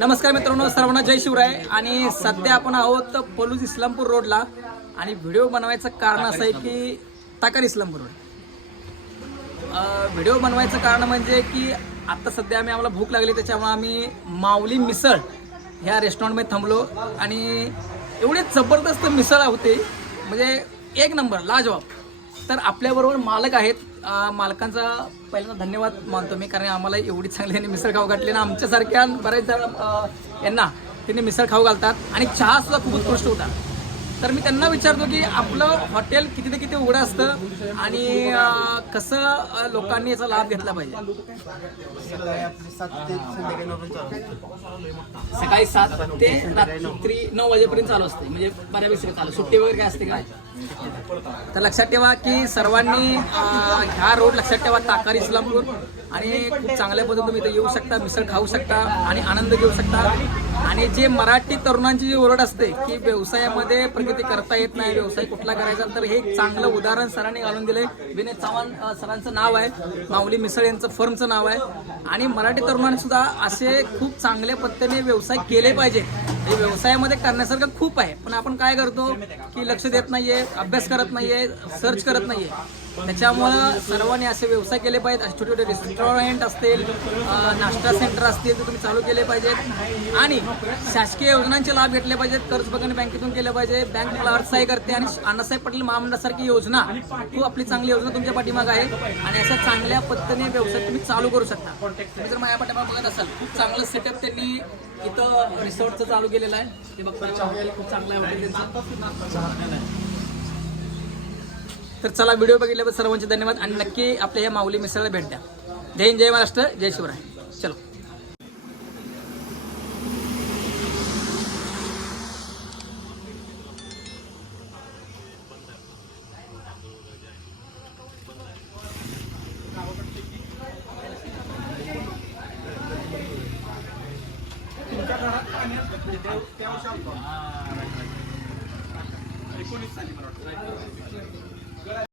नमस्कार मित्रांनो सर्वांना जय शिवराय. आणि सध्या आपण आहोत पलूज इस्लामपूर रोडला. आणि व्हिडिओ बनवायचं कारण असं आहे की ताकार इस्लामपूर रोड. व्हिडिओ बनवायचं कारण म्हणजे की आता सध्या आम्ही आम्हाला भूक लागली त्याच्यामुळे आम्ही माऊली मिसळ ह्या रेस्टॉरंटमध्ये थांबलो. आणि एवढे जबरदस्त मिसळ होते. म्हणजे एक नंबर लाजवाब. तर आपल्याबरोबर मालक आहेत. मालकांचा पहिल्यांदा धन्यवाद मानतो मी कारण आम्हाला एवढी चांगली त्यांनी मिसळ खाऊ घातली ना आमच्यासारख्या बऱ्याच जण यांना त्यांनी मिसळ खाऊ घालतात. आणि चहा सुद्धा खूप उत्कृष्ट होता. तर मी त्यांना विचारतो की आपलं हॉटेल किती ते किती उघडं असतं आणि कसं लोकांनी याचा लाभ घेतला पाहिजे? सकाळी सात ते रात्री नऊ वाजेपर्यंत चालू असते. म्हणजे बऱ्यापैकी चालू. सुट्टी वगैरे काय असते काय तर लक्षात ठेवा की सर्वांनी ह्या रोड लक्षात ठेवा ताकार इस्लामपूर. आणि खूप चांगल्या पद्धतीने तुम्ही इथे येऊ शकता मिसळ खाऊ शकता आणि आनंद घेऊ शकता. आणि जे मराठी तरुणांची जी ओरड असते की व्यवसायामध्ये प्रगती करता येत नाही व्यवसाय कुठला करायचा तर हे एक चांगलं उदाहरण सरांनी घालून दिले विनय चव्हाण सरांचं नाव आहे. माऊली मिसळ यांचं फर्मचं नाव आहे. आणि मराठी तरुणांनी सुद्धा असे खूप चांगल्या पद्धतीने व्यवसाय केले पाहिजे. हे व्यवसायामध्ये करण्यासारखं खूप आहे. पण आपण काय करतो की लक्ष देत नाहीये अभ्यास करत नाहीये सर्च करत नाहीये. त्याच्यामुळं सर्वांनी असे व्यवसाय केले पाहिजेत. असे छोटे छोटे रेस्टॉरंट असतील नाश्ता सेंटर असतील ते तुम्ही चालू केले पाहिजेत. आणि शासकीय योजनांचे लाभ घेतले पाहिजेत. कर्ज बघणे बँकेतून केले पाहिजे. बँक तुम्हाला अर्थसहाय्य करते आणि अण्णासाहेब पटेल महामंडळासारखी योजना खूप आपली चांगली योजना तुमच्या पाठीमाग आहे. आणि अशा चांगल्या पद्धतीने व्यवसाय तुम्ही चालू करू शकता. तुम्ही जर माझ्या पाठीमाग बघत असाल खूप चांगलं सेटअप त्यांनी इथं रिसॉर्टचं चालू केलेलं आहे. ते बघता खूप चांगलं आहे. तर चला व्हिडिओ बघितल्याबद्दल सर्वांचे धन्यवाद आणि नक्की आपल्या या माऊली मिसळला भेट द्या. जय हिंद जय महाराष्ट्र जय शिवराय. चलो. एकोणीस साली मला वाटतं.